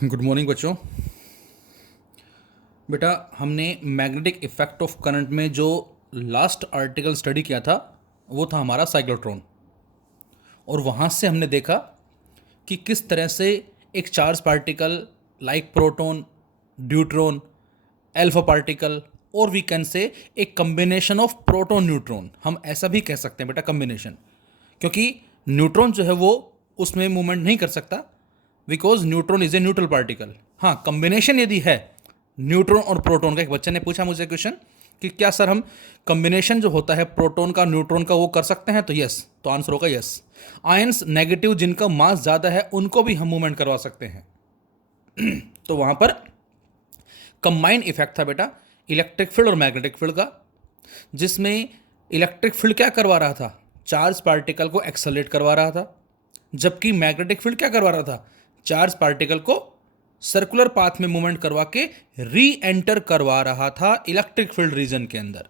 Good morning बच्चों। बेटा, हमने मैग्नेटिक इफेक्ट ऑफ करंट में जो लास्ट आर्टिकल स्टडी किया था वो था हमारा साइक्लोट्रॉन। और वहाँ से हमने देखा कि किस तरह से एक charge particle like proton, deuteron, alpha particle और वी कैन से एक कम्बिनेशन ऑफ प्रोटॉन न्यूट्रॉन, हम ऐसा भी कह सकते हैं बेटा कम्बिनेशन, क्योंकि न्यूट्रॉन जो है वो उसमें मूवमेंट नहीं कर सकता because neutron is a neutral particle. हाँ, कम्बिनेशन यदि है न्यूट्रॉन और प्रोटॉन का। एक बच्चे ने पूछा मुझे क्वेश्चन कि क्या सर हम कम्बिनेशन जो होता है प्रोटॉन का न्यूट्रॉन का वो कर सकते हैं, तो यस, तो आंसर होगा यस। आयंस नेगेटिव जिनका मास ज़्यादा है उनको भी हम मूवमेंट करवा सकते हैं। तो वहाँ पर कंबाइंड इफेक्ट था बेटा इलेक्ट्रिक फील्ड और मैग्नेटिक फील्ड का, जिसमें इलेक्ट्रिक फील्ड क्या करवा रहा था, चार्ज पार्टिकल को एक्सेलरेट करवा रहा था, जबकि मैग्नेटिक फील्ड क्या करवा रहा था, चार्ज पार्टिकल को सर्कुलर पाथ में मूवमेंट करवा के री एंटर करवा रहा था इलेक्ट्रिक फील्ड रीजन के अंदर।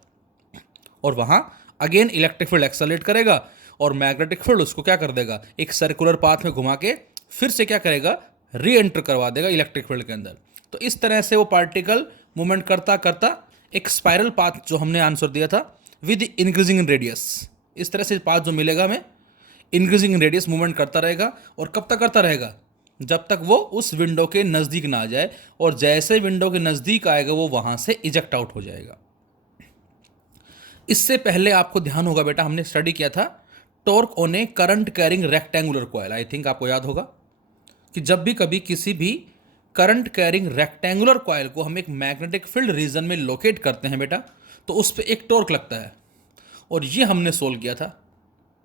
और वहां अगेन इलेक्ट्रिक फील्ड एक्सेलरेट करेगा और मैग्नेटिक फील्ड उसको क्या कर देगा, एक सर्कुलर पाथ में घुमा के फिर से क्या करेगा, री एंटर करवा देगा इलेक्ट्रिक फील्ड के अंदर। तो इस तरह से वो पार्टिकल मूवमेंट करता करता एक स्पाइरल पाथ जो हमने आंसर दिया था विद इंक्रीजिंग इन रेडियस, इस तरह से पाथ जो मिलेगा हमें इंक्रीजिंग इन रेडियस मूवमेंट करता रहेगा। और कब तक करता रहेगा, जब तक वो उस विंडो के नज़दीक ना आ जाए, और जैसे विंडो के नज़दीक आएगा वो वहां से इजेक्ट आउट हो जाएगा। इससे पहले आपको ध्यान होगा बेटा, हमने स्टडी किया था torque on A current carrying rectangular coil. I think आपको याद होगा कि जब भी कभी किसी भी करंट कैरिंग रेक्टेंगुलर कॉइल को हम एक मैग्नेटिक फील्ड रीजन में लोकेट करते हैं बेटा, तो उस पर एक टॉर्क लगता है। और ये हमने सोल्व किया था।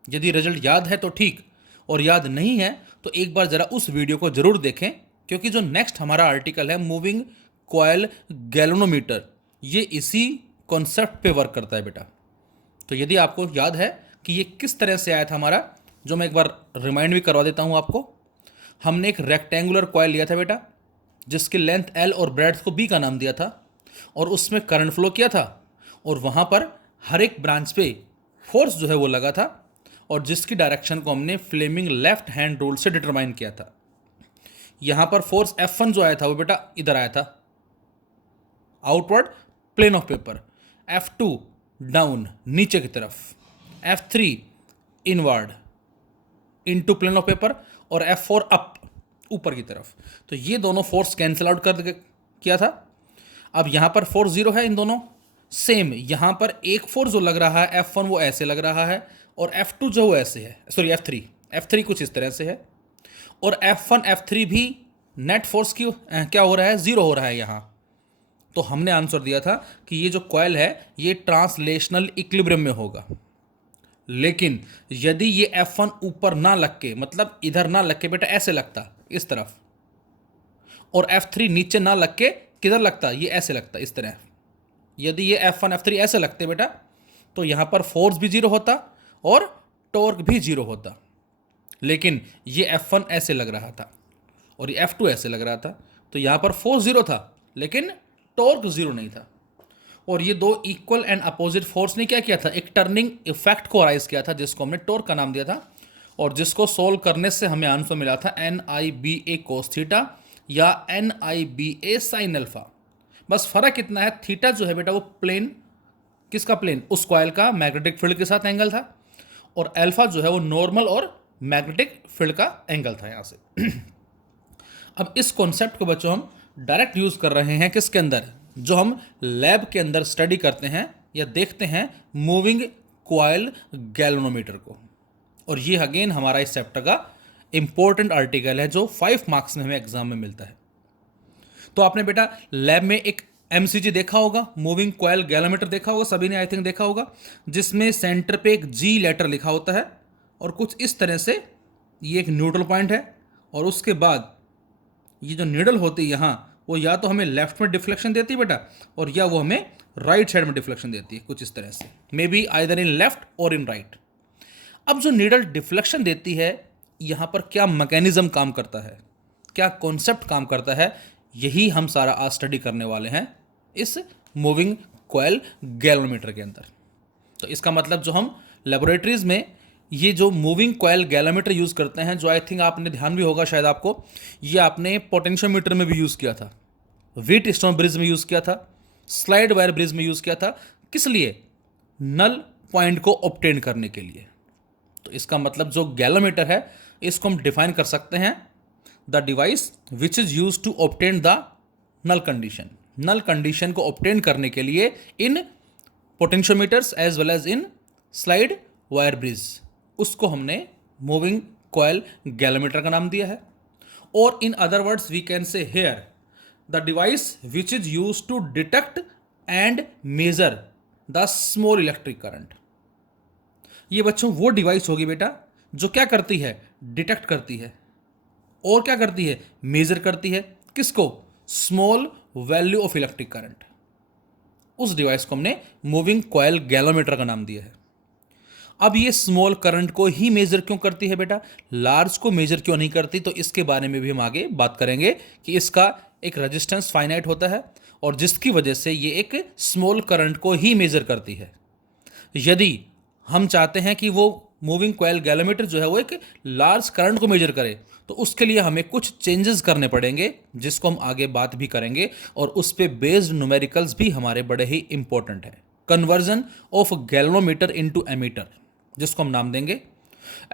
यदि रिजल्ट याद है तो ठीक, और याद नहीं है तो एक बार जरा उस वीडियो को जरूर देखें, क्योंकि जो नेक्स्ट हमारा आर्टिकल है मूविंग कॉयल गैल्वेनोमीटर, ये इसी कॉन्सेप्ट पे वर्क करता है बेटा। तो यदि आपको याद है कि ये किस तरह से आया था हमारा, जो मैं एक बार रिमाइंड भी करवा देता हूँ आपको। हमने एक रेक्टेंगुलर कॉयल लिया था बेटा, जिसकी लेंथ L और ब्रेड्थ को B का नाम दिया था, और उसमें करंट फ्लो किया था, और वहाँ पर हर एक ब्रांच पे फोर्स जो है वो लगा था, और जिसकी डायरेक्शन को हमने फ्लेमिंग लेफ्ट हैंड रूल से डिटरमाइन किया था। यहाँ पर फोर्स F1 जो आया था वो बेटा इधर आया था, outward plane of paper, F2 down नीचे की तरफ, F3 inward into plane of paper, और F4 अप ऊपर की तरफ। तो ये दोनों फोर्स कैंसिल आउट कर किया था। अब यहाँ पर फोर्स जीरो है इन दोनों, सेम यहाँ पर एक फोर्स जो लग रहा है F1 वो ऐसे लग रहा है, और F2 जो वो ऐसे है, सॉरी F3 कुछ इस तरह से है, और F1 F3 भी नेट फोर्स की क्या हो रहा है, जीरो हो रहा है यहाँ। तो हमने आंसर दिया था कि ये जो कॉइल है ये ट्रांसलेशनल इक्विलिब्रियम में होगा। लेकिन यदि ये F1 ऊपर ना लग के, मतलब इधर ना लग के बेटा ऐसे लगता इस तरफ, और F3 नीचे ना लग के किधर लगता, ये ऐसे लगता इस तरह, यदि ये F1 F3 ऐसे लगते बेटा, तो यहाँ पर फोर्स भी जीरो होता और टॉर्क भी जीरो होता। लेकिन ये F1 ऐसे लग रहा था और ये F2 ऐसे लग रहा था, तो यहाँ पर फोर्स जीरो था लेकिन टॉर्क जीरो नहीं था। और ये दो इक्वल एंड अपोजिट फोर्स ने क्या किया था, एक टर्निंग इफेक्ट को राइज किया था, जिसको हमने टॉर्क का नाम दिया था, और जिसको सोल्व करने से हमें आंसर मिला था NIBA cos थीटा या NIBA sin अल्फा। बस फर्क इतना है, थीटा जो है बेटा वो प्लेन, किसका प्लेन, उस कॉइल का मैग्नेटिक फील्ड के साथ एंगल था, और अल्फा जो है वो नॉर्मल और मैग्नेटिक फील्ड का एंगल था यहाँ से। अब इस कॉन्सेप्ट को बच्चों हम डायरेक्ट यूज कर रहे हैं किसके अंदर, जो हम लैब के अंदर स्टडी करते हैं या देखते हैं मूविंग कॉइल गैल्वेनोमीटर को। और ये अगेन हमारा इस चैप्टर का इंपॉर्टेंट आर्टिकल है जो 5 मार्क्स में हमें एग्जाम में मिलता है। तो आपने बेटा लैब में एक MCG देखा होगा, मूविंग कॉइल गैल्वेनोमीटर देखा होगा, सभी ने आई थिंक देखा होगा, जिसमें सेंटर पे एक G लेटर लिखा होता है, और कुछ इस तरह से ये एक न्यूट्रल पॉइंट है, और उसके बाद ये जो नीडल होती है यहाँ, वो या तो हमें लेफ्ट में डिफ्लेक्शन देती है बेटा, और या वो हमें राइट साइड में डिफ्लेक्शन देती है, कुछ इस तरह से, may be either in left और इन राइट। अब जो नीडल डिफ्लेक्शन देती है, यहाँ पर क्या मैकेनिज्म काम करता है, क्या कॉन्सेप्ट काम करता है, यही हम सारा आज स्टडी करने वाले हैं इस मूविंग कॉइल गैल्वेनोमीटर के अंदर। तो इसका मतलब जो हम लेबोरेटरीज में ये जो मूविंग कॉयल गैलोमीटर यूज़ करते हैं, जो आई थिंक आपने ध्यान भी होगा शायद आपको, ये आपने पोटेंशियोमीटर में भी यूज़ किया था, व्हीट स्टोन ब्रिज में यूज़ किया था, स्लाइड वायर ब्रिज में यूज़ किया था। किस लिए? नल पॉइंट को ऑब्टेन करने के लिए। तो इसका मतलब जो गैलोमीटर है इसको हम डिफाइन कर सकते हैं, the device which is use to obtain the null condition. Null condition को ऑब्टेन करने के लिए in potentiometers as well as in slide wire bridge, उसको हमने मूविंग कॉयल गैलोमीटर का नाम दिया है। और in other words we can say here the device which is use to detect and measure the small electric current. ये बच्चों वो डिवाइस होगी बेटा जो क्या करती है? डिटेक्ट करती है और क्या करती है? मेजर करती है। किसको? Small value of electric current. उस डिवाइस को हमने मूविंग कॉयल गैलोमीटर का नाम दिया है। अब ये स्मॉल करंट को ही मेजर क्यों करती है बेटा, लार्ज को मेजर क्यों नहीं करती? तो इसके बारे में भी हम आगे बात करेंगे कि इसका एक रेजिस्टेंस फाइनाइट होता है और जिसकी वजह से ये एक स्मॉल करंट को ही मेजर करती है। यदि हम चाहते हैं कि वो मूविंग कॉयल गैलोमीटर जो है वो एक लार्ज करंट को मेजर करे, तो उसके लिए हमें कुछ चेंजेस करने पड़ेंगे जिसको हम आगे बात भी करेंगे, और उस पे बेस्ड न्यूमेरिकल्स भी हमारे बड़े ही इंपॉर्टेंट है। Conversion of galvanometer into ammeter, जिसको हम नाम देंगे,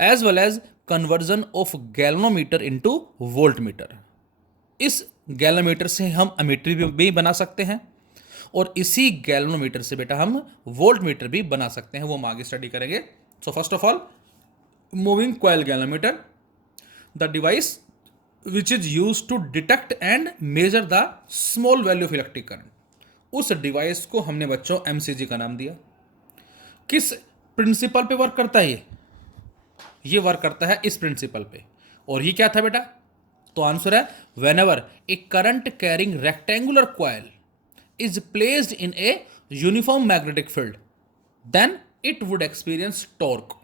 as well as conversion of galvanometer into voltmeter. इस गैलोमीटर से हम एमीटर भी बना सकते हैं और इसी गैलोमीटर से बेटा हम वोल्ट मीटर भी बना सकते हैं, वो हम आगे स्टडी करेंगे। So first of all, moving coil galvanometer, the device which is use to detect and measure the small value of electric current. उस डिवाइस को हमने बच्चों एमसीजी का नाम दिया। किस प्रिंसिपल पे वर्क करता है ये वर्क करता है इस प्रिंसिपल पे। और ये क्या था बेटा? तो आंसर है, whenever A current carrying rectangular coil is placed in a uniform magnetic field, then it would experience torque।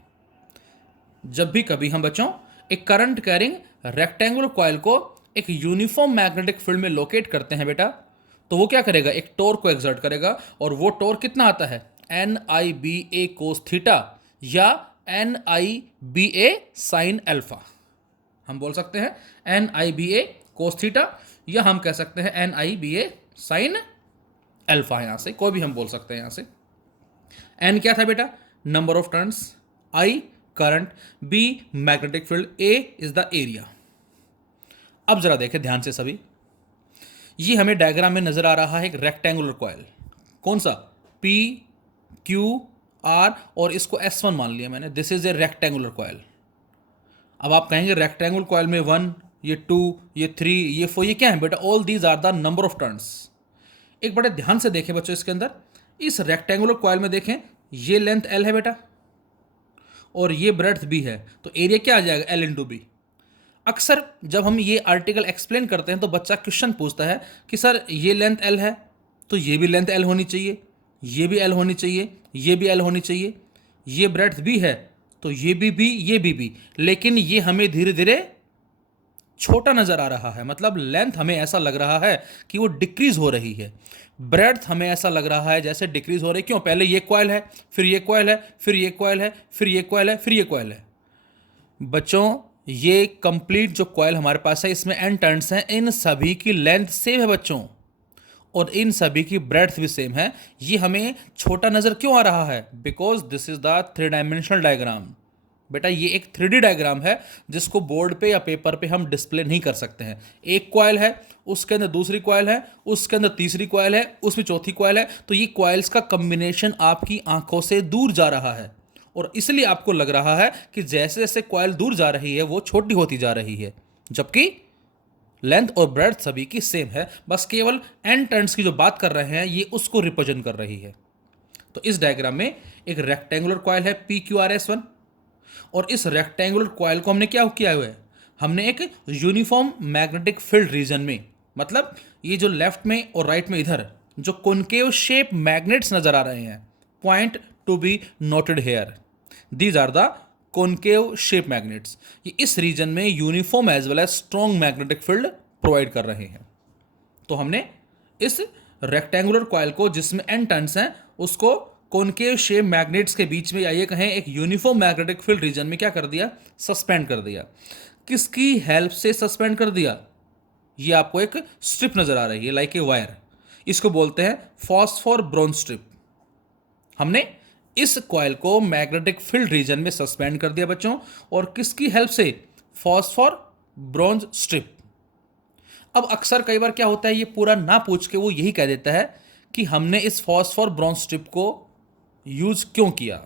जब भी कभी हम बच्चों एक करंट कैरिंग रेक्टेंगुलर कॉयल को एक यूनिफॉर्म मैग्नेटिक फील्ड में लोकेट करते हैं बेटा, तो वो क्या करेगा? एक टॉर्क को एक्सर्ट करेगा। और वो टॉर्क कितना आता है? NIBA कोस थीटा या NIBA साइन अल्फा। हम बोल सकते हैं NIBA कोस थीटा या हम कह सकते हैं NIBA साइन अल्फा। यहां से कोई भी हम बोल सकते हैं। यहां से एन क्या था बेटा? Number of turns, I current, B magnetic field, A is the area. अब जरा देखें ध्यान से सभी, ये हमें डायग्राम में नजर आ रहा है एक रेक्टेंगुलर कॉयल। कौन सा? P Q R, और इसको S1 मान लिया मैंने। This is A rectangular coil. अब आप कहेंगे रेक्टेंगुलर कॉयल में 1, ये 2, ये 3, ये 4, ये क्या है बेटा? All these are the number of turns. एक बड़े ध्यान से देखें बच्चों, इसके अंदर इस रेक्टेंगुलर कॉयल में देखें, ये लेंथ L है बेटा और ये ब्रेड्थ B है, तो एरिया क्या आ जाएगा? L into B. अक्सर जब हम ये आर्टिकल एक्सप्लेन करते हैं तो बच्चा क्वेश्चन पूछता है कि सर ये लेंथ L है तो ये भी लेंथ L होनी चाहिए, ये भी L होनी चाहिए, ये भी L होनी चाहिए, ये ब्रेड्थ B है तो ये भी, ये भी, लेकिन ये हमें धीरे धीरे छोटा नजर आ रहा है। मतलब लेंथ हमें ऐसा लग रहा है कि वो डिक्रीज हो रही है, ब्रेड्थ हमें ऐसा लग रहा है जैसे डिक्रीज हो रही। क्यों? पहले ये कॉयल है, फिर ये कॉयल है, फिर ये कॉयल है, फिर ये कॉयल है, फिर ये कॉयल है। बच्चों ये कंप्लीट जो कॉयल हमारे पास है इसमें n टर्न्स हैं, इन सभी की लेंथ सेम है बच्चों और इन सभी की ब्रेड्थ भी सेम है। ये हमें छोटा नजर क्यों आ रहा है? Because this is the 3 dimensional diagram. बेटा ये एक 3D डायग्राम है जिसको बोर्ड पे या पेपर पे हम डिस्प्ले नहीं कर सकते हैं। एक कॉयल है, उसके अंदर दूसरी कॉयल है, उसके अंदर तीसरी कॉयल है, उसमें चौथी कॉयल है, तो ये कॉयल्स का कॉम्बिनेशन आपकी आंखों से दूर जा रहा है और इसलिए आपको लग रहा है कि जैसे जैसे कॉयल दूर जा रही है वो छोटी होती जा रही है, जबकि लेंथ और ब्रेड्थ सभी की सेम है। बस केवल n टर्न्स की जो बात कर रहे हैं ये उसको रिप्रेजेंट कर रही है। तो इस डायग्राम में एक रेक्टेंगुलर कॉयल है PQRS1 और इस रेक्टेंगुलर कॉयल को हमने क्या किया हुआ है? हमने एक यूनिफॉर्म मैग्नेटिक फील्ड रीजन में, मतलब ये जो लेफ्ट में और राइट में इधर जो कॉनकेव शेप मैग्नेट्स नजर आ रहे हैं, point to be noted here, these are the concave shape magnets. ये इस रीजन में uniform as well as strong magnetic field provide कर रहे हैं। तो हमने इस रेक्टेंगुलर कॉयल को जिसमें n टर्न्स हैं उसको कॉनकेव शेप मैग्नेट्स के बीच में, या ये कहें एक यूनिफॉर्म मैग्नेटिक फील्ड रीजन में क्या कर दिया, सस्पेंड कर दिया। किसकी हेल्प से सस्पेंड कर दिया? ये आपको एक स्ट्रिप नजर आ रही है, लाइक ए वायर, इसको बोलते हैं फॉस्फोर ब्रोंज स्ट्रिप। हमने इस कॉइल को मैग्नेटिक फील्ड रीजन में सस्पेंड कर दिया बच्चों, और किसकी हेल्प से? Phosphor bronze strip. अब अक्सर कई बार क्या होता है, ये पूरा ना पूछ के वो यही कह देता है कि हमने इस फॉस्फोर ब्रोंज स्ट्रिप को यूज क्यों किया,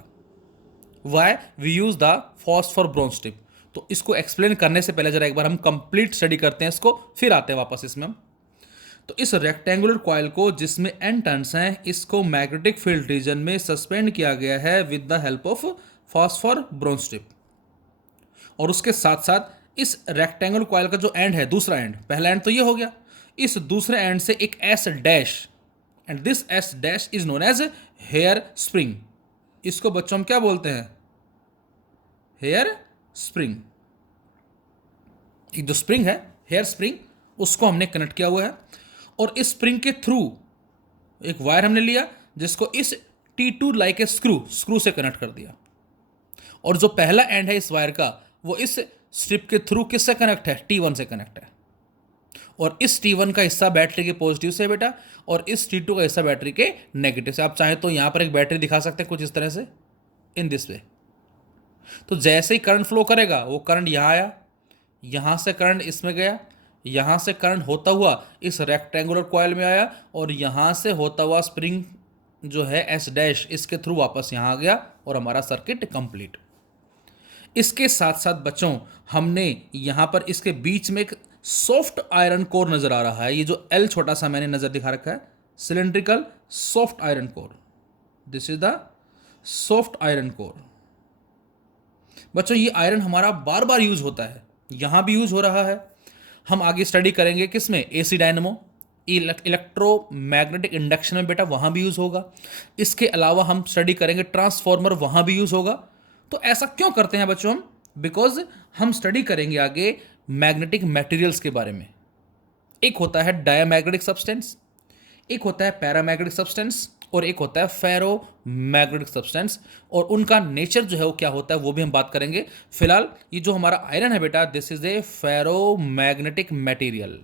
why we use the phosphor bronze strip. तो इसको एक्सप्लेन करने से पहले जरा एक बार हम कंप्लीट स्टडी करते हैं इसको, फिर आते हैं वापस इसमें हम। तो इस रेक्टेंगुलर कॉइल को जिसमें एन टर्न्स हैं, इसको मैग्नेटिक फील्ड रीजन में सस्पेंड किया गया है with the help of phosphor bronze strip. और उसके साथ साथ इस रेक्टेंगुलर कॉइल का जो एंड है, दूसरा एंड, पहला एंड तो ये हो गया, इस दूसरे एंड से एक S dash, and this S dash is known as hair spring. इसको बच्चों हम क्या बोलते हैं? Hair spring. एक जो स्प्रिंग है, हेयर स्प्रिंग, उसको हमने कनेक्ट किया हुआ है, और इस स्प्रिंग के थ्रू एक वायर हमने लिया जिसको इस T2 लाइक ए स्क्रू से कनेक्ट कर दिया। और जो पहला एंड है इस वायर का, वो इस स्ट्रिप के थ्रू किससे कनेक्ट है? T1 से कनेक्ट है। और इस T1 का हिस्सा बैटरी के पॉजिटिव से बेटा, और इस T2 का हिस्सा बैटरी के नेगेटिव से। आप चाहें तो यहां पर एक बैटरी दिखा सकते हैं कुछ इस तरह से, इन दिस वे। तो जैसे ही करंट फ्लो करेगा, वो करंट यहां आया, यहां से करंट इसमें गया, यहां से करंट होता हुआ इस रेक्टेंगुलर कॉइल में आया, और यहां से होता हुआ स्प्रिंग जो है एस डैश, इसके थ्रू वापस यहां आ गया, और हमारा सर्किट कंप्लीट। इसके साथ साथ बच्चों हमने यहां पर इसके बीच में एक सॉफ्ट आयरन कोर नजर आ रहा है। ये जो एल छोटा सा मैंने नजर दिखा रखा है, cylindrical soft iron core, this is the soft iron core. बच्चों ये आयरन हमारा बार बार यूज होता है, यहां भी यूज हो रहा है। हम आगे स्टडी करेंगे किसमें? एसी डायनेमो, इलेक्ट्रोमैग्नेटिक इंडक्शन में बेटा, वहां भी यूज होगा। इसके अलावा हम स्टडी करेंगे ट्रांसफॉर्मर, वहां भी यूज होगा। तो ऐसा क्यों करते हैं बच्चों हम? बिकॉज हम स्टडी करेंगे आगे मैग्नेटिक मटेरियल्स के बारे में। एक होता है डायमैग्नेटिक सब्सटेंस, एक होता है पैरामैग्नेटिक सब्सटेंस, और एक होता है फेरो मैग्नेटिक सब्सटेंस। और उनका नेचर जो है वो क्या होता है वो भी हम बात करेंगे। फिलहाल ये जो हमारा आयरन है बेटा, this is a ferromagnetic material,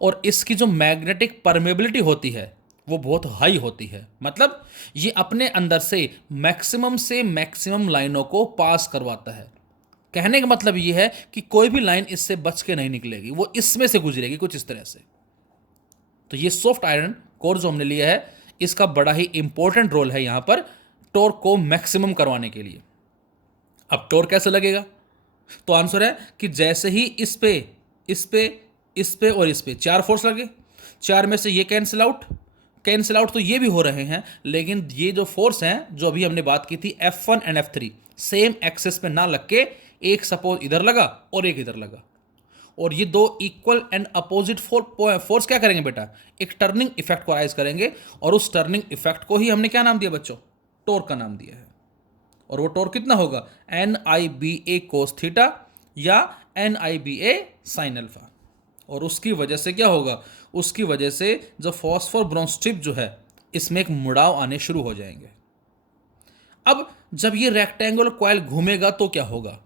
और इसकी जो मैग्नेटिक परमेबिलिटी होती है वो बहुत हाई होती है। मतलब ये अपने अंदर से मैक्सिमम लाइनों को पास करवाता है। कहने का मतलब ये है कि कोई भी लाइन इससे बच के नहीं निकलेगी, वो इसमें से गुजरेगी कुछ इस तरह से। तो ये सॉफ्ट आयरन कोर जो हमने लिया है, इसका बड़ा ही इंपॉर्टेंट रोल है यहां पर टॉर्क को मैक्सिमम करवाने के लिए। अब टॉर्क कैसे लगेगा? तो आंसर है कि जैसे ही इस पे और इस पे 4 फोर्स लगे, 4 में से ये कैंसिल आउट तो ये भी हो रहे हैं, लेकिन ये जो फोर्स हैं जो अभी हमने बात की थी F1 and F3, same access पे ना लग के एक सपोज इधर लगा और एक इधर लगा, और ये दो इक्वल एंड अपोजिट फोर्स क्या करेंगे बेटा? एक टर्निंग इफेक्ट को राइज करेंगे, और उस टर्निंग इफेक्ट को ही हमने क्या नाम दिया बच्चों? टॉर्क का नाम दिया है। और वो टॉर्क कितना होगा? NIBA cos थीटा या NIBA sin अल्फा। और उसकी वजह से क्या होगा? उसकी वजह से जो फॉस्फोर ब्रोंज स्ट्रिप जो है, इसमें एक मुड़ाव आने शुरू हो जाएंगे। अब जब ये रेक्टेंगुलर कॉइल घूमेगा तो क्या होगा?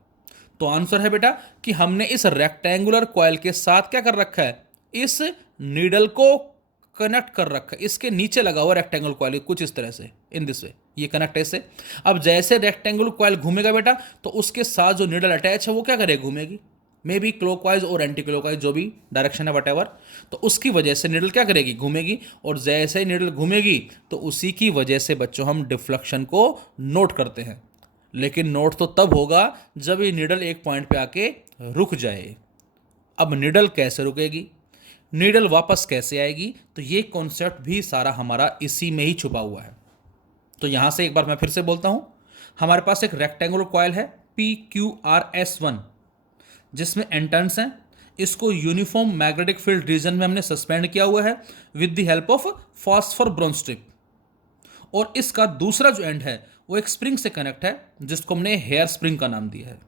तो आंसर है बेटा कि हमने इस रेक्टेंगुलर कॉइल के साथ क्या कर रखा है? इस नीडल को कनेक्ट कर रखा है। इसके नीचे लगा हुआ रेक्टेंगुलर कॉइल कुछ इस तरह से, इन दिस वे, ये कनेक्ट है इससे। अब जैसे रेक्टेंगुलर कॉइल घूमेगा बेटा, तो उसके साथ जो नीडल अटैच है वो क्या करेगी? घूमेगी, मे बी क्लॉकवाइज और एंटी क्लॉकवाइज, जो भी डायरेक्शन है वटेवर। तो उसकी वजह से नीडल क्या करेगी? घूमेगी। और जैसे ही नीडल घूमेगी तो उसी की वजह से बच्चों हम डिफ्लेक्शन को नोट करते हैं। लेकिन नोट तो तब होगा जब ये नीडल एक पॉइंट पे आके रुक जाए। अब नीडल कैसे रुकेगी, नीडल वापस कैसे आएगी, तो ये कॉन्सेप्ट भी सारा हमारा इसी में ही छुपा हुआ है। तो यहां से एक बार मैं फिर से बोलता हूं, हमारे पास एक रेक्टेंगुलर कॉइल है PQRS1 जिसमें एंटर्न्स हैं। इसको यूनिफॉर्म मैग्नेटिक फील्ड रीजन में हमने सस्पेंड किया हुआ है with the help of phosphor bronze strip. और इसका दूसरा जो एंड है वो एक स्प्रिंग से कनेक्ट है जिसको हमने हेयर स्प्रिंग का नाम दिया है।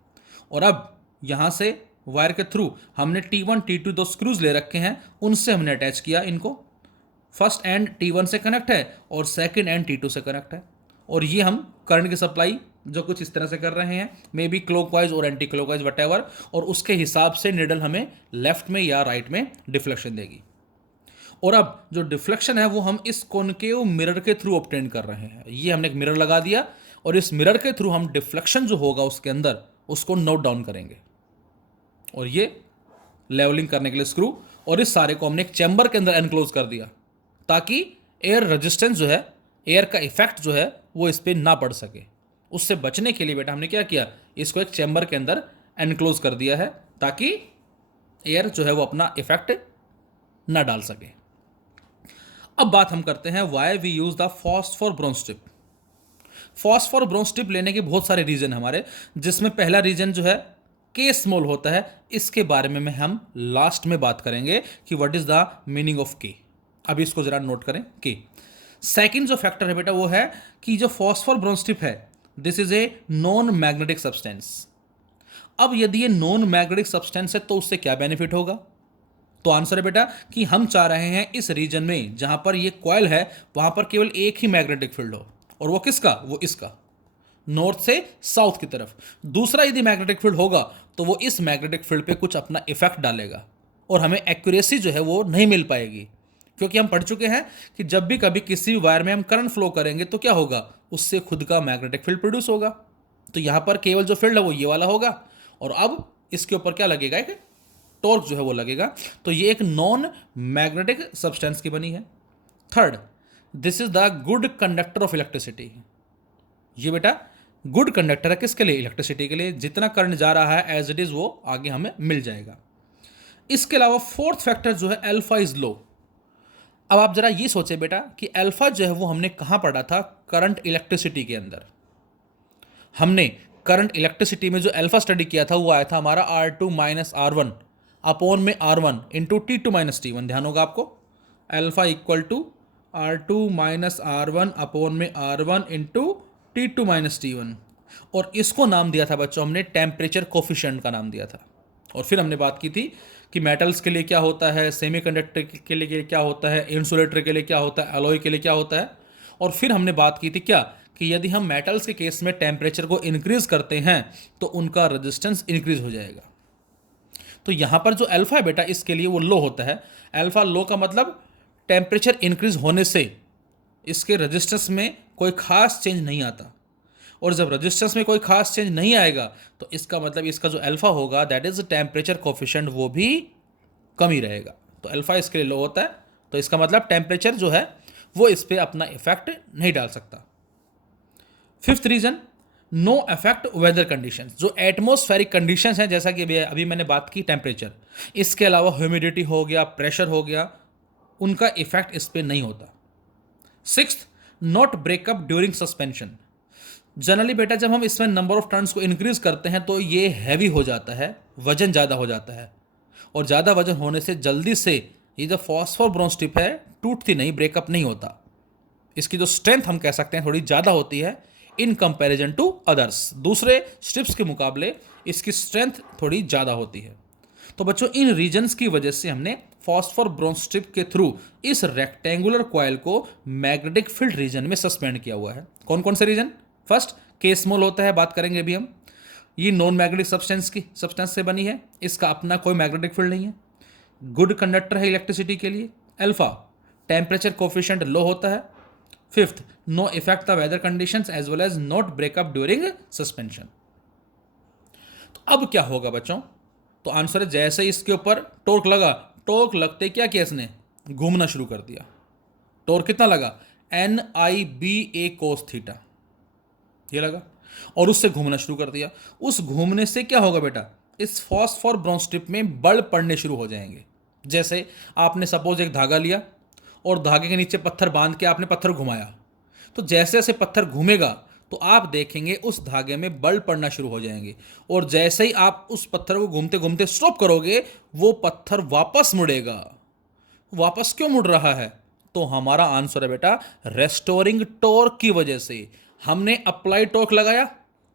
और अब यहां से वायर के थ्रू हमने T1 T2 दो स्क्रूज ले रखे हैं, उनसे हमने अटैच किया इनको। फर्स्ट एंड T1 से कनेक्ट है और सेकंड एंड T2 से कनेक्ट है। और ये हम करंट की सप्लाई जो कुछ इस तरह से कर रहे हैं, मे बी क्लॉकवाइज और एंटी क्लॉकवाइज वटेवर, और उसके हिसाब से निडल हमें लेफ्ट में या राइट में डिफ्लेक्शन देगी। और अब जो डिफ्लेक्शन है वो हम इस कॉनकेव मिरर के थ्रू ऑब्टेन कर रहे हैं। ये हमने एक मिरर लगा दिया और इस मिरर के थ्रू हम डिफ्लेक्शन जो होगा उसके अंदर उसको नोट डाउन करेंगे। और ये लेवलिंग करने के लिए स्क्रू, और इस सारे को हमने एक चैम्बर के अंदर एनक्लोज कर दिया ताकि एयर रेजिस्टेंस जो है, एयर का इफेक्ट जो है वो इस पर ना पड़ सके। उससे बचने के लिए बेटा हमने क्या किया, इसको एक चैम्बर के अंदर एनक्लोज कर दिया है ताकि एयर जो है वो अपना इफेक्ट ना डाल सके। अब बात हम करते हैं why we use the phosphor bronze tip. Phosphor bronze tip लेने के बहुत सारे रीजन हमारे, जिसमें पहला रीजन जो है के स्मॉल होता है। इसके बारे में हम लास्ट में बात करेंगे कि what is the meaning of के। अभी इसको जरा नोट करें के। सेकंड जो फैक्टर है बेटा वो है कि जो फॉस्फोर ब्रोंज टिप है this is a non magnetic substance. अब यदि ये नॉन मैग्नेटिक सब्सटेंस है तो उससे क्या बेनिफिट होगा, तो आंसर है बेटा कि हम चाह रहे हैं इस रीजन में जहां पर ये कॉइल है वहां पर केवल एक ही मैग्नेटिक फील्ड हो, और वो किसका, वो इसका, नॉर्थ से साउथ की तरफ। दूसरा यदि मैग्नेटिक फील्ड होगा तो वो इस मैग्नेटिक फील्ड पे कुछ अपना इफेक्ट डालेगा और हमें एक्यूरेसी जो है वो नहीं मिल पाएगी, क्योंकि हम पढ़ चुके हैं कि जब भी कभी किसी भी वायर में हम करंट फ्लो करेंगे तो क्या होगा, उससे खुद का मैग्नेटिक फील्ड प्रोड्यूस होगा। तो यहां पर केवल जो फील्ड है वो ये वाला होगा, और अब इसके ऊपर क्या लगेगा, एक टॉर्क जो है वो लगेगा। तो ये एक नॉन मैग्नेटिक सब्सटेंस की बनी है। Third, this is the good conductor of electricity. ये बेटा गुड कंडक्टर है किसके लिए, इलेक्ट्रिसिटी के लिए। जितना करंट जा रहा है एज इट इज वो आगे हमें मिल जाएगा। इसके अलावा फोर्थ फैक्टर जो है अल्फा इज लो। अब आप जरा ये सोचे बेटा कि अल्फा जो है वो हमने कहां पढ़ा था, करंट इलेक्ट्रिसिटी के अंदर। हमने करंट इलेक्ट्रिसिटी में जो अल्फा स्टडी किया था वो आया था हमारा R2 माइनस R1 अपॉन में R1 into T2 minus T1। ध्यान होगा आपको, alpha equal to R2 minus R1 upon में R1 into T2 minus T1। और इसको नाम दिया था बच्चों हमने टेम्परेचर कोफिशिएंट का नाम दिया था। और फिर हमने बात की थी कि मेटल्स के लिए क्या होता है, सेमीकंडक्टर के लिए क्या होता है, इंसुलेटर के लिए क्या होता है, अलॉय के लिए क्या होता है। और फिर हमने बात की थी क्या, कि यदि हम मेटल्स के केस में टेम्परेचर को इंक्रीज करते हैं तो उनका रेजिस्टेंस इंक्रीज हो जाएगा। तो यहां पर जो अल्फा है बेटा इसके लिए वो लो होता है। अल्फा लो का मतलब टेम्परेचर इंक्रीज होने से इसके रेजिस्टेंस में कोई खास चेंज नहीं आता, और जब रेजिस्टेंस में कोई खास चेंज नहीं आएगा तो इसका मतलब इसका जो अल्फा होगा दैट इज टेम्परेचर कोफिशिएंट वो भी कम ही रहेगा। तो अल्फा इसके लिए लो होता है, तो इसका मतलब टेम्परेचर जो है वो इस पर अपना इफेक्ट नहीं डाल सकता। Fifth reason, no effect weather conditions. जो एटमॉस्फेरिक कंडीशंस हैं, जैसा कि अभी मैंने बात की टेम्परेचर, इसके अलावा ह्यूमिडिटी हो गया, प्रेशर हो गया, उनका इफेक्ट इस पर नहीं होता। Sixth, not breakup during suspension. Generally बेटा जब हम इसमें नंबर ऑफ टर्न्स को इंक्रीज करते हैं तो ये हैवी हो जाता है, वजन ज़्यादा हो जाता है, और ज़्यादा वजन होने से जल्दी से ये जो फॉस्फोर ब्रोंज टिप है टूटती नहीं, ब्रेकअप नहीं होता। इसकी जो स्ट्रेंथ हम कह सकते हैं थोड़ी ज़्यादा होती है इन कंपैरिजन टू अदर्स। दूसरे स्ट्रिप्स के मुकाबले इसकी स्ट्रेंथ थोड़ी ज़्यादा होती है। तो बच्चों इन रीजन्स की वजह से हमने फॉस्फोर ब्रोंज स्ट्रिप के थ्रू इस रेक्टेंगुलर कॉइल को मैग्नेटिक फील्ड रीजन में सस्पेंड किया हुआ है। कौन कौन से रीजन, फर्स्ट के स्मॉल होता है, बात करेंगे अभी हम। ये नॉन मैग्नेटिक सब्सटेंस से बनी है, इसका अपना कोई मैग्नेटिक फील्ड नहीं है, गुड कंडक्टर है इलेक्ट्रिसिटी के लिए। अल्फा टेम्परेचर कोफिशिएंट लो होता है। Fifth, no effect the weather conditions as well as not breakup during suspension. तो अब क्या होगा बच्चों, तो आंसर है जैसे ही इसके ऊपर टॉर्क लगा, टॉर्क लगते क्या किया इसने, घूमना शुरू कर दिया। टॉर्क कितना लगा, NIBA cos थीटा, ये लगा, और उससे घूमना शुरू कर दिया। उस घूमने से क्या होगा बेटा, इस फॉस्फोर ब्रोंज टिप में बल पड़ने शुरू हो जाएंगे। जैसे आपने सपोज एक धागा लिया और धागे के नीचे पत्थर बांध के आपने पत्थर घुमाया, तो जैसे जैसे पत्थर घूमेगा तो आप देखेंगे उस धागे में बल पड़ना शुरू हो जाएंगे, और जैसे ही आप उस पत्थर को घूमते घूमते स्टॉप करोगे वो पत्थर वापस मुड़ेगा। वापस क्यों मुड़ रहा है, तो हमारा आंसर है बेटा रेस्टोरिंग टॉर्क की वजह से। हमने अप्लाई टॉर्क लगाया,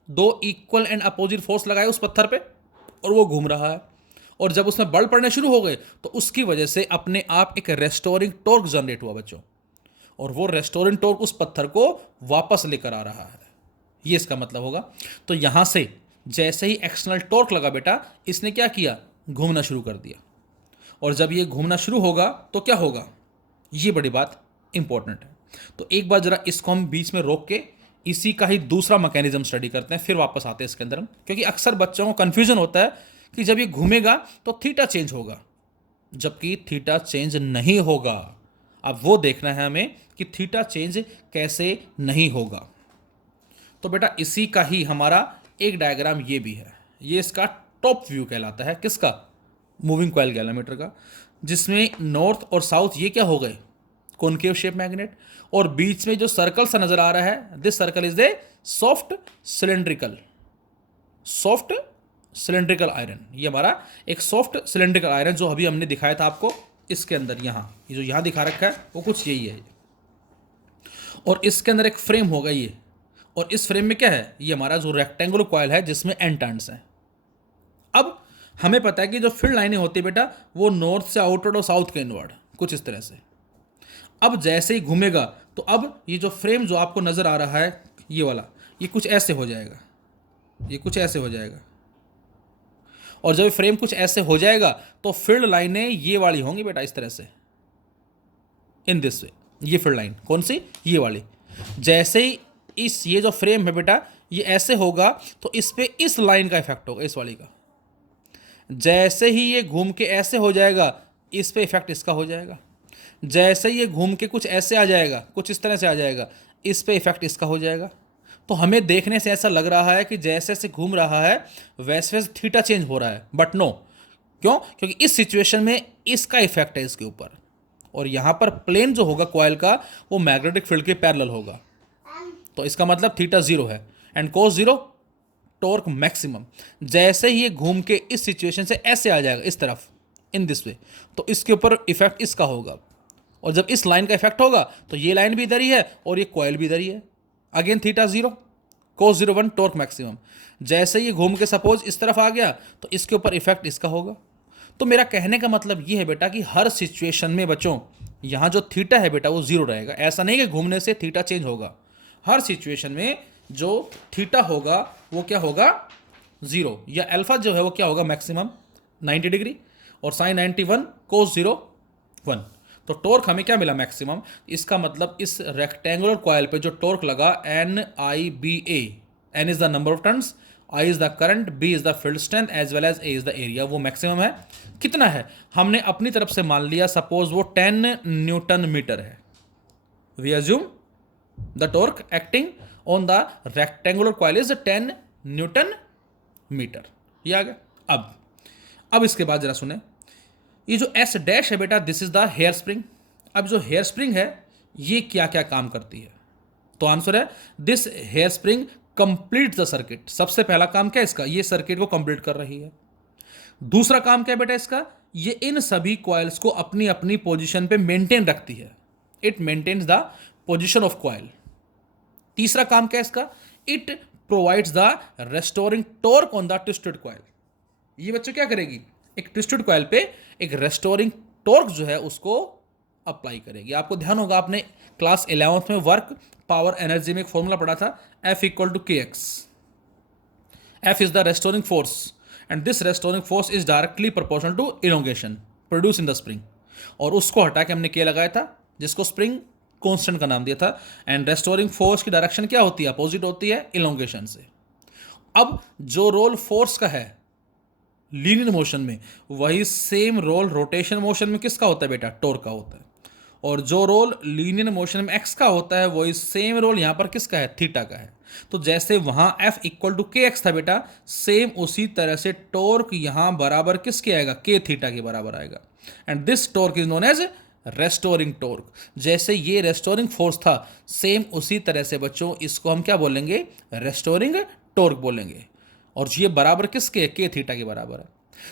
दो इक्वल एंड अपोजिट फोर्स लगाए उस पत्थर पे, और वो घूम रहा है, और जब उसमें बल पड़ने शुरू हो गए तो उसकी वजह से अपने आप एक रेस्टोरिंग टॉर्क जनरेट हुआ बच्चों। और वो रेस्टोरेंट टॉर्क उस पत्थर को वापस लेकर आ रहा है, ये इसका मतलब होगा। तो यहां से जैसे ही एक्सटर्नल टॉर्क लगा बेटा, इसने क्या किया, घूमना शुरू कर दिया। और जब ये घूमना शुरू होगा तो क्या होगा, ये बड़ी बात इंपॉर्टेंट है। तो एक बार जरा इसको हम बीच में रोक के इसी का ही दूसरा मैकेनिज्म स्टडी करते हैं, फिर वापस आते हैं इसके अंदर हम, क्योंकि अक्सर बच्चों को कंफ्यूजन होता है कि जब ये घूमेगा तो थीटा चेंज होगा, जबकि थीटा चेंज नहीं होगा। अब वो देखना है हमें कि थीटा चेंज कैसे नहीं होगा। तो बेटा इसी का ही हमारा एक डायग्राम ये भी है, ये इसका टॉप व्यू कहलाता है, किसका, मूविंग कॉइल गैलोमीटर का, जिसमें नॉर्थ और साउथ ये क्या हो गए, कॉनकेव शेप मैग्नेट, और बीच में जो सर्कल सा नजर आ रहा है, this circle is a soft cylindrical iron. ये हमारा एक सॉफ्ट सिलेंड्रिकल आयरन जो अभी हमने दिखाया था आपको इसके अंदर, यहां ये जो यहां दिखा रखा है वो कुछ यही है। और इसके अंदर एक फ्रेम होगा ये, और इस फ्रेम में क्या है, ये हमारा जो रेक्टेंगुलर कॉइल है जिसमें एंड टर्न्स हैं। अब हमें पता है कि जो फील्ड लाइनें होती है बेटा, वो नॉर्थ से आउटवर्ड और साउथ के इनवर्ड, कुछ इस तरह से। अब जैसे ही घूमेगा तो अब ये जो फ्रेम जो आपको नजर आ रहा है ये वाला, ये कुछ ऐसे हो जाएगा, ये कुछ ऐसे हो जाएगा। और जब फ्रेम कुछ ऐसे हो जाएगा तो फील्ड लाइनें ये वाली होंगी बेटा, इस तरह से, इन दिस वे। ये फील्ड लाइन कौन सी, ये वाली। जैसे ही ये जो फ्रेम है बेटा ये ऐसे होगा तो इस पे इस लाइन का इफेक्ट होगा, इस वाली का। जैसे ही ये घूम के ऐसे हो जाएगा, इस पे इफेक्ट इसका हो जाएगा। जैसे ही ये घूम के कुछ ऐसे आ जाएगा, कुछ इस तरह से आ जाएगा, इस पे इफेक्ट इसका हो जाएगा। तो हमें देखने से ऐसा लग रहा है कि जैसे जैसे घूम रहा है वैसे वैसे थीटा चेंज हो रहा है, बट नो। क्यों, क्योंकि इस सिचुएशन में इसका इफेक्ट है इसके ऊपर, और यहां पर प्लेन जो होगा कॉइल का वो मैग्नेटिक फील्ड के पैरेलल होगा। तो इसका मतलब थीटा जीरो है and cos zero, torque maximum. जैसे ही ये घूम के इस सिचुएशन से ऐसे आ जाएगा इस तरफ, इन दिस वे, तो इसके ऊपर इफेक्ट इसका होगा। और जब इस लाइन का इफेक्ट होगा तो ये लाइन भी इधर ही है और ये कॉइल भी इधर ही है। Again theta zero, cos zero one, torque maximum. जैसे ही घूम के सपोज इस तरफ आ गया तो इसके ऊपर इफेक्ट इसका होगा। तो मेरा कहने का मतलब ये है बेटा कि हर सिचुएशन में बच्चों यहाँ जो थीटा है बेटा वो जीरो रहेगा। ऐसा नहीं कि घूमने से थीटा चेंज होगा, हर सिचुएशन में जो थीटा होगा वो क्या होगा, जीरो, या अल्फा जो है वो क्या होगा, मैक्सिमम 90 डिग्री, और साइन 91 कोस जीरो 1। तो टॉर्क हमें क्या मिला, मैक्सिमम। इसका मतलब इस रेक्टेंगुलर कॉइल पे जो टॉर्क लगा NIBA, N is the number of turns, I is the current, B is the field strength, as well as A is the area, वो मैक्सिमम है। कितना है, हमने अपनी तरफ से मान लिया, सपोज वो 10 न्यूटन मीटर है। We assume the torque acting on the rectangular coil is 10 newton metre. ये आ गया। अब इसके बाद जरा सुने, ये जो S डैश है बेटा, this is the hair spring. अब जो हेयर स्प्रिंग है ये क्या क्या काम करती है, तो आंसर है this hair spring complete the circuit. सबसे पहला काम क्या है इसका, ये सर्किट को कंप्लीट कर रही है। दूसरा काम क्या है बेटा इसका, ये इन सभी कॉइल्स को अपनी अपनी पोजीशन पे मेंटेन रखती है, it maintains the position of coil. तीसरा काम क्या है इसका, it provides the restoring torque on the twisted coil. ये बच्चों क्या करेगी, एक ट्विस्टेड कॉइल पे एक रेस्टोरिंग टॉर्क जो है उसको अप्लाई करेगी। आपको ध्यान होगा आपने क्लास 11th में वर्क पावर एनर्जी में एक फॉर्मूला पढ़ा था, F equal to KX। F is the restoring force and this restoring force is directly proportional to elongation produce in the spring. और उसको हटा के हमने K लगाया था, जिसको स्प्रिंग कांस्टेंट का नाम दिया था। एंड रेस्टोरिंग फोर्स की डायरेक्शन क्या होती है, अपोजिट होती है इलोंगेशन से। अब जो रोल फोर्स का है लीनियर मोशन में, वही सेम रोल रोटेशन मोशन में किसका होता है बेटा, टॉर्क का होता है। और जो रोल लीनियर मोशन में एक्स का होता है वही सेम रोल यहाँ पर किसका है, थीटा का है। तो जैसे वहाँ F इक्वल टू KX था बेटा, सेम उसी तरह से टॉर्क यहाँ बराबर किसके आएगा, K थीटा के बराबर आएगा। And this torque is known as restoring torque. जैसे ये रेस्टोरिंग फोर्स था, सेम उसी तरह से बच्चों इसको हम क्या बोलेंगे, रेस्टोरिंग टॉर्क बोलेंगे। और ये बराबर किसके, K थीटा के बराबर है।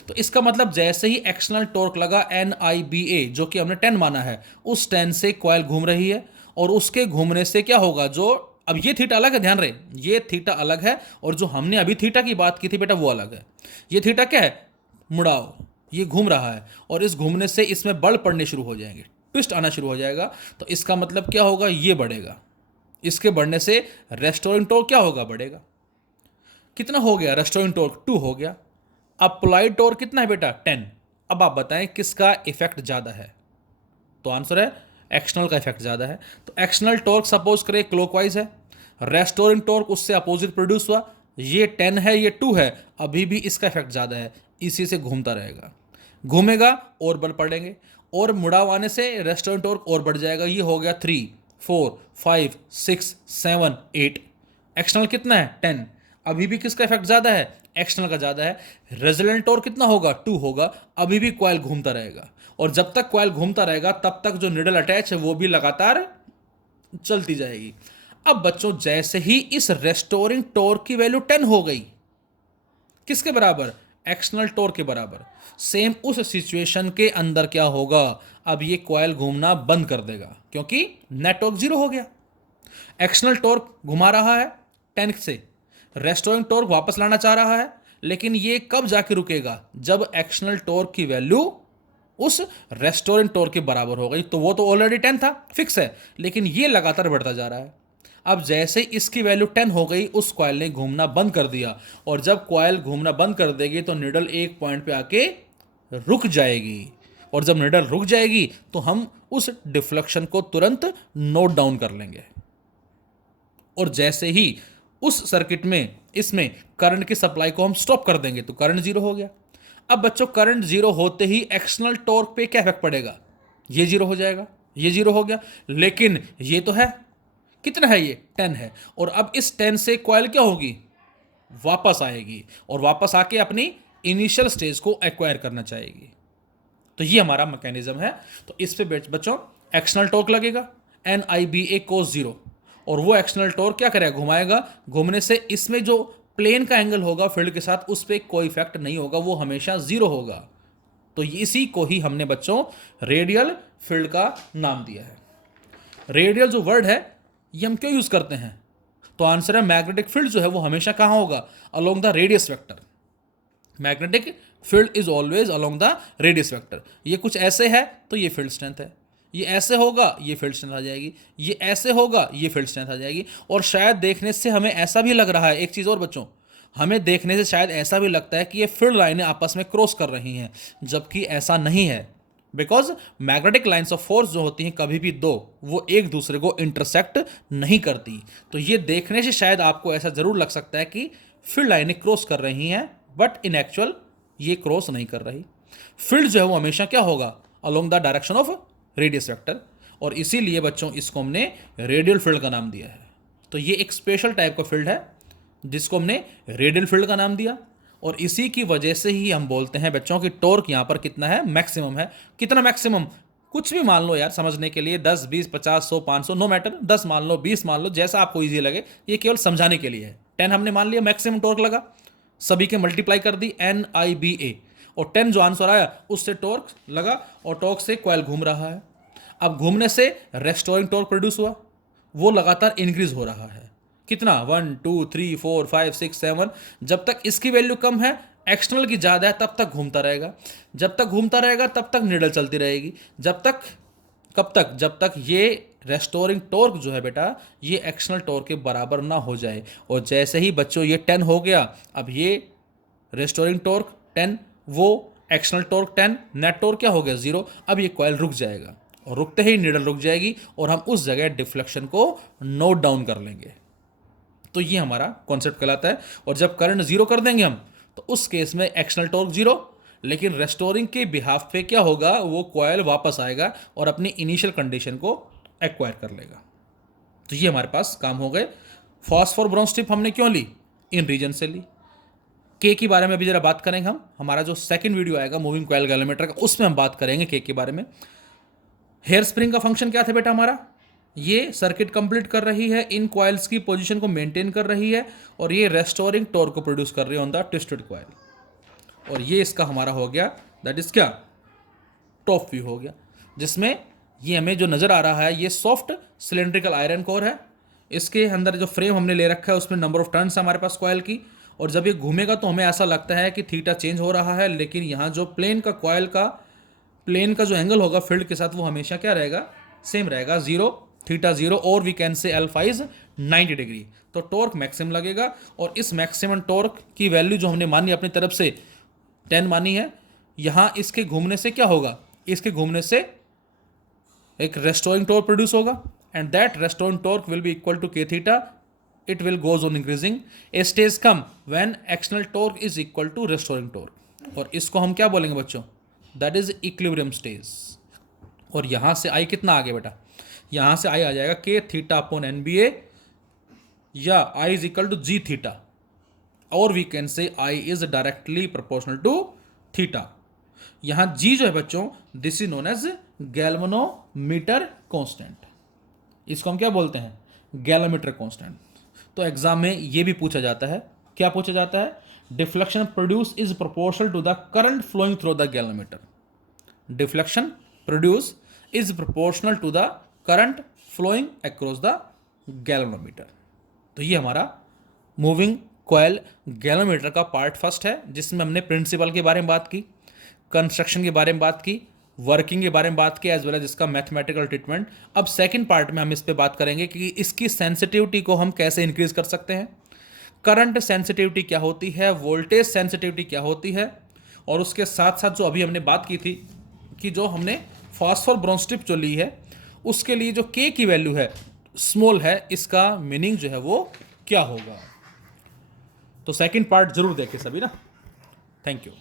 तो इसका मतलब जैसे ही एक्सटर्नल टॉर्क लगा NIBA, जो कि हमने 10 माना है, उस 10 से कॉइल घूम रही है, और उसके घूमने से क्या होगा, जो अब ये थीटा अलग है, ध्यान रहे ये थीटा अलग है, और जो हमने अभी थीटा की बात की थी बेटा वो अलग है। ये थीटा क्या है, मुड़ाव, ये घूम रहा है, और इस घूमने से इसमें बल पड़ने शुरू हो जाएंगे। ट्विस्ट आना शुरू हो जाएगा। तो इसका मतलब क्या होगा, ये बढ़ेगा, इसके बढ़ने से रेस्टोरिंग टॉर्क क्या होगा, बढ़ेगा। कितना हो गया, रेस्टोरिंग टॉर्क 2 हो गया। अप्लाइड टॉर्क कितना है बेटा, 10। अब आप बताएं किसका इफेक्ट ज़्यादा है, तो आंसर है एक्सटर्नल का इफेक्ट ज़्यादा है। तो एक्सटर्नल टॉर्क सपोज करें क्लॉकवाइज है, रेस्टोरिंग टॉर्क उससे अपोजिट प्रोड्यूस हुआ, ये 10 है ये 2 है, अभी भी इसका इफेक्ट ज़्यादा है, इसी से घूमता रहेगा, घूमेगा और बल पड़ेंगे, और मुड़ाव आने से रेस्टोरिंग टॉर्क और बढ़ जाएगा। ये हो गया 3 4 5 6 7 8। एक्सटर्नल कितना है, 10। अभी भी किसका इफेक्ट ज़्यादा है, एक्सटर्नल का ज़्यादा है। रेजोनेंट टॉर्क कितना होगा, 2 होगा, अभी भी कॉइल घूमता रहेगा, और जब तक कॉइल घूमता रहेगा तब तक जो निडल अटैच है वो भी लगातार चलती जाएगी। अब बच्चों जैसे ही इस रेस्टोरिंग टॉर्क की वैल्यू 10 हो गई, किसके बराबर, एक्सटर्नल टॉर्क के बराबर, सेम उस सिचुएशन के अंदर क्या होगा, अब ये कॉइल घूमना बंद कर देगा, क्योंकि नेट टॉर्क 0 हो गया। एक्सटर्नल टॉर्क घुमा रहा है 10 से, रेस्टोरिंग टॉर्क वापस लाना चाह रहा है, लेकिन ये कब जाके रुकेगा, जब एक्सटर्नल टॉर्क की वैल्यू उस रेस्टोरेंट टॉर्क के बराबर हो गई। तो वो तो ऑलरेडी 10 था, फिक्स है, लेकिन ये लगातार बढ़ता जा रहा है। अब जैसे इसकी वैल्यू 10 हो गई, उस कॉइल ने घूमना बंद कर दिया, और जब कॉइल घूमना बंद कर देगी तो निडल एक पॉइंट पे आके रुक जाएगी, और जब निडल रुक जाएगी तो हम उस डिफ्लेक्शन को तुरंत नोट डाउन कर लेंगे, और जैसे ही उस सर्किट में इसमें करंट की सप्लाई को हम स्टॉप कर देंगे तो करंट 0 हो गया। अब बच्चों करंट 0 होते ही एक्सटर्नल टॉर्क पे क्या इफेक्ट पड़ेगा, ये 0 हो जाएगा, ये 0 हो गया, लेकिन ये तो है, कितना है ये, 10 है, और अब इस 10 से कॉइल क्या होगी, वापस आएगी, और वापस आके अपनी इनिशियल स्टेज को एक्वायर करना चाहेगी। तो ये हमारा मैकेनिज्म है। तो इस पे बच्चों एक्सटर्नल टॉर्क लगेगा NIBA cos 0, और वो एक्सटर्नल टॉर्क क्या करेगा, घुमाएगा, घूमने से इसमें जो प्लेन का एंगल होगा फील्ड के साथ उस पर कोई इफेक्ट नहीं होगा, वो हमेशा 0 होगा। तो इसी को ही हमने बच्चों रेडियल फील्ड का नाम दिया है। रेडियल जो वर्ड है ये हम क्यों यूज करते हैं, तो आंसर है मैग्नेटिक फील्ड जो है वो हमेशा कहाँ होगा, along the radius vector. Magnetic field is always along the radius vector. ये कुछ ऐसे है तो ये फील्ड स्ट्रेंथ है, ये ऐसे होगा ये फील्ड स्ट्रेंथ आ जाएगी, ये ऐसे होगा ये फील्ड स्ट्रेंथ आ जाएगी। और शायद देखने से हमें ऐसा भी लग रहा है, एक चीज़ और बच्चों, हमें देखने से शायद ऐसा भी लगता है कि ये फील्ड लाइनें आपस में क्रॉस कर रही हैं, जबकि ऐसा नहीं है, because magnetic lines of force जो होती हैं कभी भी दो, वो एक दूसरे को इंटरसेक्ट नहीं करती। तो ये देखने से शायद आपको ऐसा जरूर लग सकता है कि फील्ड लाइनें क्रॉस कर रही हैं, बट इन एक्चुअल ये क्रॉस नहीं कर रही। फील्ड जो है वो हमेशा क्या होगा, along the direction of radius vector, और इसीलिए बच्चों इसको हमने रेडियल फील्ड का नाम दिया है। तो ये एक स्पेशल टाइप का फील्ड है जिसको हमने रेडियल फील्ड का नाम दिया, और इसी की वजह से ही हम बोलते हैं बच्चों की टॉर्क यहाँ पर कितना है, मैक्सिमम है। कितना मैक्सिमम, कुछ भी मान लो यार समझने के लिए, 10 20 50 100 500 नो मैटर, 10 मान लो 20 मान लो, जैसा आपको ईजी लगे, ये केवल समझाने के लिए है। 10 हमने मान लिया मैक्सिमम टॉर्क लगा, सभी के मल्टीप्लाई कर दी NIBA, और 10 जो आंसर आया उससे टॉर्क लगा, और टॉर्क से कॉइल घूम रहा है। अब घूमने से रेस्टोरिंग टॉर्क प्रोड्यूस हुआ, वो लगातार इंक्रीज हो रहा है, कितना 1 2 3 4 5 6 7, जब तक इसकी वैल्यू कम है, एक्सटर्नल की ज़्यादा है, तब तक घूमता रहेगा, जब तक घूमता रहेगा तब तक निडल चलती रहेगी, जब तक, कब तक, जब तक ये रेस्टोरिंग टॉर्क जो है बेटा ये एक्सटर्नल टॉर्क के बराबर ना हो जाए। और जैसे ही बच्चों ये 10 हो गया, अब ये रेस्टोरिंग टॉर्क 10, वो एक्सटर्नल टॉर्क 10, नेट टॉर्क क्या हो गया 0, अब ये कॉइल रुक जाएगा, और रुकते ही निडल रुक जाएगी, और हम उस जगह डिफ्लेक्शन को नोट डाउन कर लेंगे। तो ये हमारा कॉन्सेप्ट कहलाता है। और जब करंट 0 कर देंगे हम, तो उस केस में एक्सटर्नल टॉर्क 0, लेकिन रेस्टोरिंग के बिहाफ पे क्या होगा, वो कॉइल वापस आएगा और अपनी इनिशियल कंडीशन को एक्वायर कर लेगा। तो ये हमारे पास काम हो गए। फॉस्फोर ब्रोंज टिप हमने क्यों ली, इन रीजन से ली। के के बारे में अभी जरा बात करेंगे हम, हमारा जो सेकंड वीडियो आएगा मूविंग कॉइल गैलोमीटर का, उसमें हम बात करेंगे के बारे में। हेयर स्प्रिंग का फंक्शन क्या था बेटा हमारा, ये सर्किट कंप्लीट कर रही है, इन कॉइल्स की पोजीशन को मेंटेन कर रही है, और ये रेस्टोरिंग टॉर्क को प्रोड्यूस कर रही है ऑन द ट्विस्टेड कॉइल। और ये इसका हमारा हो गया, दैट इज क्या, टॉप व्यू हो गया, जिसमें ये हमें जो नज़र आ रहा है ये सॉफ्ट सिलेंड्रिकल आयरन कोर है। इसके अंदर जो फ्रेम हमने ले रखा है उसमें नंबर ऑफ टर्न्स हमारे पास कॉइल की, और जब ये घूमेगा तो हमें ऐसा लगता है कि थीटा चेंज हो रहा है, लेकिन यहाँ जो प्लेन प्लेन का जो एंगल होगा फील्ड के साथ वो हमेशा क्या रहेगा, सेम रहेगा, 0 थीटा 0, और we can say alpha is 90 degree. तो टॉर्क मैक्सिमम लगेगा, और इस मैक्सिमम टॉर्क की वैल्यू जो हमने मानी अपनी तरफ से 10 मानी है, यहाँ इसके घूमने से क्या होगा, इसके घूमने से एक रेस्टोरिंग टॉर्क प्रोड्यूस होगा, and that restoring torque will be equal to K theta, it will goes on increasing, a stage come when external torque is equal to restoring torque, और इसको हम क्या बोलेंगे बच्चों, that is equilibrium stage। और यहाँ से I कितना आ गया बेटा, यहाँ से I आ जाएगा k थीटा अपॉन NBA, या I is equal to g theta, और we can say I is directly proportional to theta. यहाँ g जो है बच्चों, this is known as galvanometer constant, इसको हम क्या बोलते हैं, गैलोमीटर कांस्टेंट। तो एग्जाम में ये भी पूछा जाता है, क्या पूछा जाता है, deflection produce is proportional to the current flowing through the galvanometer. Deflection produce is proportional to the current flowing across the galvanometer. तो ये हमारा मूविंग कॉइल गैल्वेनोमीटर का पार्ट फर्स्ट है, जिसमें हमने प्रिंसिपल के बारे में बात की, कंस्ट्रक्शन के बारे में बात की, वर्किंग के बारे में बात की, एज वेल एज इसका मैथमेटिकल ट्रीटमेंट। अब सेकंड पार्ट में हम इस पे बात करेंगे कि इसकी सेंसिटिविटी को हम कैसे इंक्रीज कर सकते हैं, करंट सेंसिटिविटी क्या होती है, वोल्टेज सेंसिटिविटी क्या होती है, और उसके साथ साथ जो अभी हमने बात की थी कि जो हमने फॉस्फोर ब्रोंज स्ट्रिप जो ली है उसके लिए जो के की वैल्यू है स्मॉल है, इसका मीनिंग जो है वो क्या होगा। तो सेकंड पार्ट जरूर देखें सभी ना। Thank you.